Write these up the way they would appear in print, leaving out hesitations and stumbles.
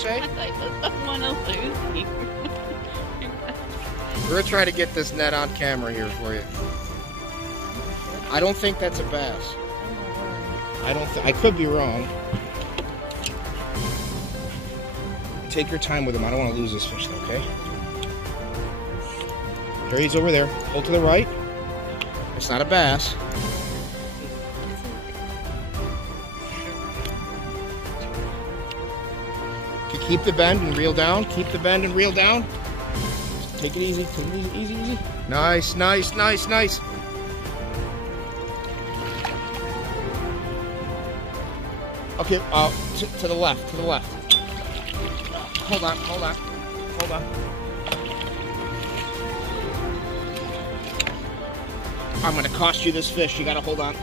say? I thought someone else was here. We're gonna try to get this net on camera here for you. I don't think that's a bass. I could be wrong. Take your time with him. I don't want to lose this fish, okay? There he's over there. Pull to the right. It's not a bass. Okay, keep the bend and reel down. Keep the bend and reel down. Take it easy. Take it easy, easy, easy. Nice, nice, nice, nice. Okay, to the left, to the left. Hold on, hold on, hold on. I'm gonna cost you this fish. You gotta hold on.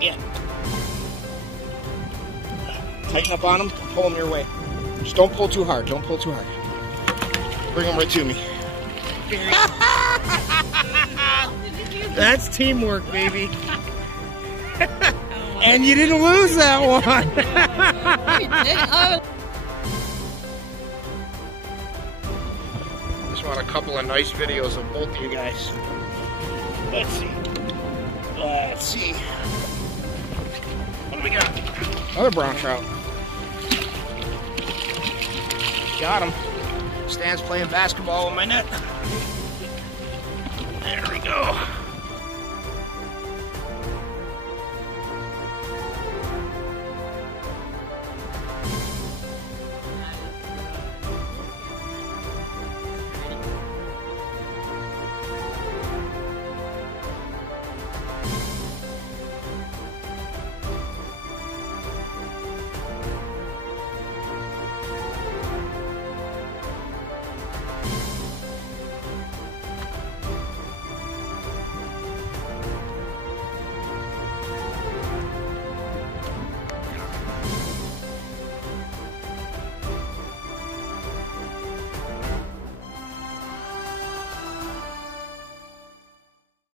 Yeah. Tighten up on him. Pull him your way. Just don't pull too hard. Don't pull too hard. Bring him right to me. That's teamwork, baby. And you didn't lose that one. Just want a couple of nice videos of both of you guys. Let's see. Let's see. What do we got? Another brown trout. Got him. Stan's playing basketball with my net. There we go.